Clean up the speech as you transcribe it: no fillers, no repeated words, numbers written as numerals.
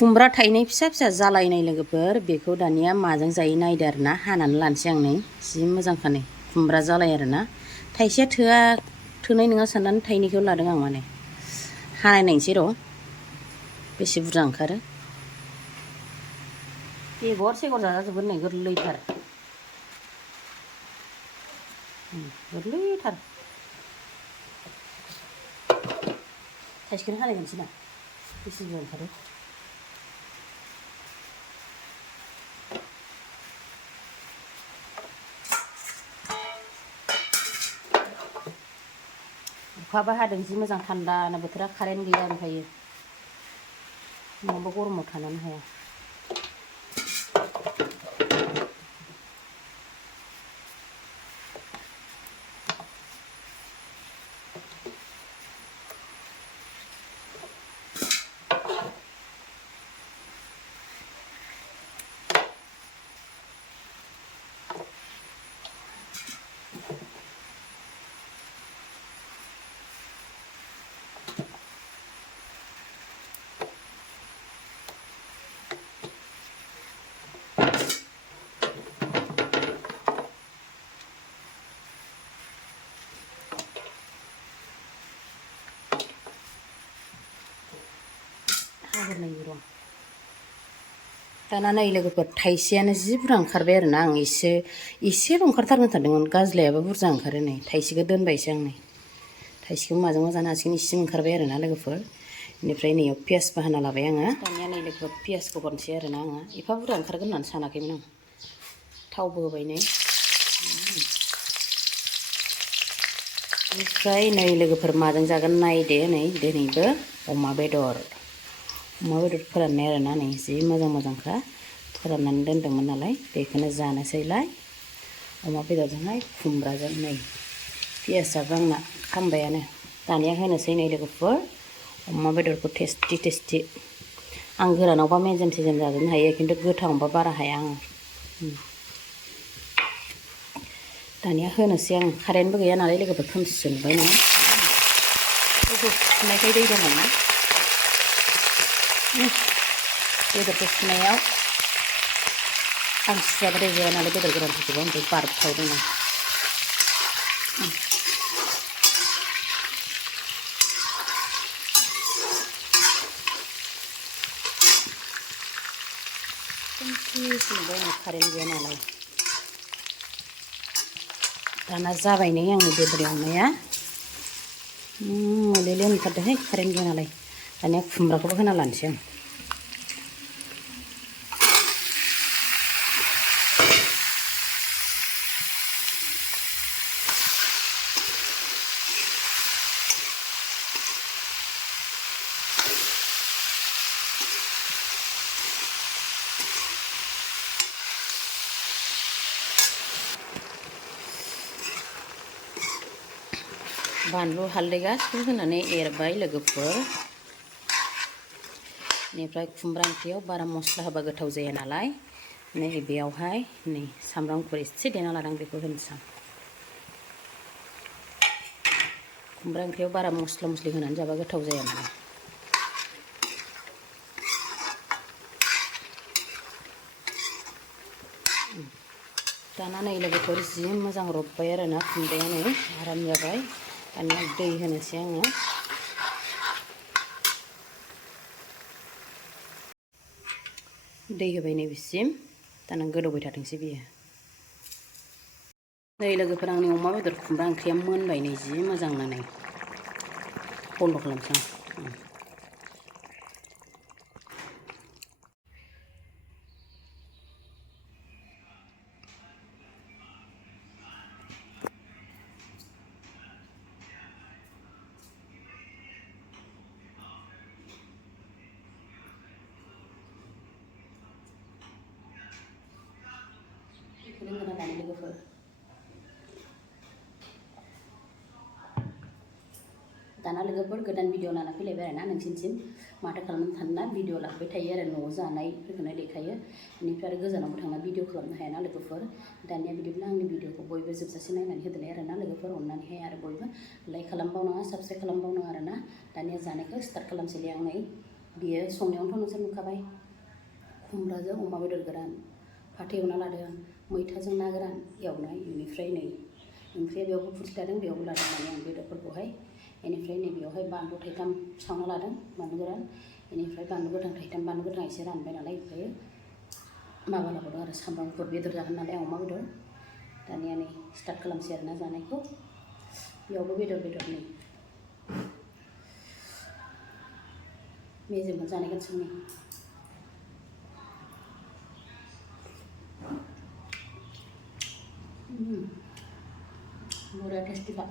खुमब्रा थाइनै फिसा फिसा जालायनाय लोगोफोर बेखौ दानिया माजों जायो नायदो आरोना हानानै लानोसै आं नै जि मोजांखा नै खुमब्रा जालाय आरोना थाइसेया थोनाय नङा साननानै थाइनैखौ लादों आं माने हानाय नायनोसै र' बेसे बुरजा ओंखारो बेगर सेगर जाजाजोबगोन नै गोरलैथार गोरलैथार थाइसेखौनो हानाय नायनोसै ना बेसे बुरजा ओंखारो अखाबो हादों जि मोजां थान्दानो बोथोरा कारेन्ट गैया ओमफ्रायो नङाबा गरमाव थानोनो हाया हाग्रोनायनि र' दाना नै लोगोफोर थाइसेयानो जि बुरजा ओंखारबाय आरोना आं एसेल' ओंखारथारगोन सानदोंमोन गाज्लायाबो बुरजा ओंखारो नै थाइसेखौ दोनबायसो आं नै थाइसेखौ माजों जानो हासिगोन इसे ओंखारबाय आरोना लोगोफोर बेनिफ्राय नैयाव पियासबो हाना लाबाय आङो दानिया नै लोगोफोर पियासखौ हरनोसै आरोना आङो एफा बुरजा ओंखारगोन होननानै सानाखैमोन आं थावबो होबाय नै बेनिफ्राय नै लोगोफोर माजों जागोन नायदो नै दिनैबो अमा बेदर फोराननाय आरोना नै जि मोजांखा फोराननानै दोनदोंमोन नालाय बेखौनो जानोसैलाय अमा बेदरजोंहाय खुमब्राजों नै पियासाबो आंना खामबायानो दानिया होनोसै नै लोगोफोर अमा बेदरखौ टेस्टि आं गोरानावबा मेजेम सेजेम जाजोबनो हायो खिन्थु गोथांबा बारा हाया आङो दानिया होनोसै आं कारेन्टबो गैया नालाय लोगोफोर खोमसिसो नुबाय नङा सुनायखाय दै दंमोन ना बेदरखौ सुनायाव आं सुवाबा दै जाया नालाय बेदर गोरानफोरखौबो ओमफ्राय बारफावदों आं खोमसिसो नुबाय आं कारेन्ट गैया नालाय दाना जाबाय नै आंनि बेदर एवनाया मोलेले ओंखारदोंहाय कारेन्ट गैया नालाय दानिया खुमब्राखौबो होना लानोसै आं बानलु हालदै गासिबो होनानै एरबाय लोगोफोर बेनिफ्राय खुमब्रा ओंख्रियाव बारा मस्ला होबा गोथाव जाया नालाय नै बेयावहाय नै सामब्राम गुफुर एसे देना लादों बेखौ होनोसै आं खुमब्रा ओंख्रियाव बारा मस्ला मस्लि होनानै जाबा गोथाव जाया नालाय दाना नै लोगोफोर जि मोजां रबबाय आरोना खुमब्राया नै आराम जाबाय दानिया दै होनोसै आङो दै होबाय नैबेसिम दाना गोदौबाय थाथोंसै बियो नै लोगोफोर आंनि अमा बेदर खुमब्रा ओंख्रिया मोनबाय नै जि मोजांनो नै बन्द' खालामसै आं लोगोफोर दाना लोगोफोर गोदान भिडिअ लाना फैलायबाय आरोना नोंसिनिसिम माथो खालामनो थानोना भिडिअ लाबोबाय थायो आरो न'आव जानायफोरखौनो देखायो बेनिफ्राय आरो गोजानावबो थांना भिडिअ खालामनो हायाना लोगोफोर दानिया बिदिब्ला आंनि भिडिअखौ बयबो जोबजासे नायनानै होदोलाय आरोना लोगोफोर अननानैहाय आरो बयबो लाइक खालामबावनाङा साबस्क्राइब खालामबावनाङा आरोना दानिया जानायखौ स्टार्ट खालामसैलाय आं नै बियो संनायावथ' नोंसोर नुखाबाय खुमब्राजों अमा बेदर गोरान फाथो एवना लादों मैथाजों ना गोरान एवनाय बेनिफ्राय नै ओंख्रिया बेयावबो फुरथि लादों बेयावबो लादों माने आं बेदरफोरखौहाय बेनिफ्राय नैबेयावहाय बानलु थाइथाम सावना लादों बानलु गोरान बेनिफ्राय बानलु गोथां थाइथाम बानलु गोथां एसे रानबाय नालाय ओमफ्राय माबा लाबावदों आरो सामब्राम गुफुर बेदर जागोन नालाय अमा बेदर दानिया नै स्टार्ट खालामसै आरोना जानायखौ बेयावबो बेदर नै मेजेमजों जानायगोन जोंनि बरिया टेस्टिखा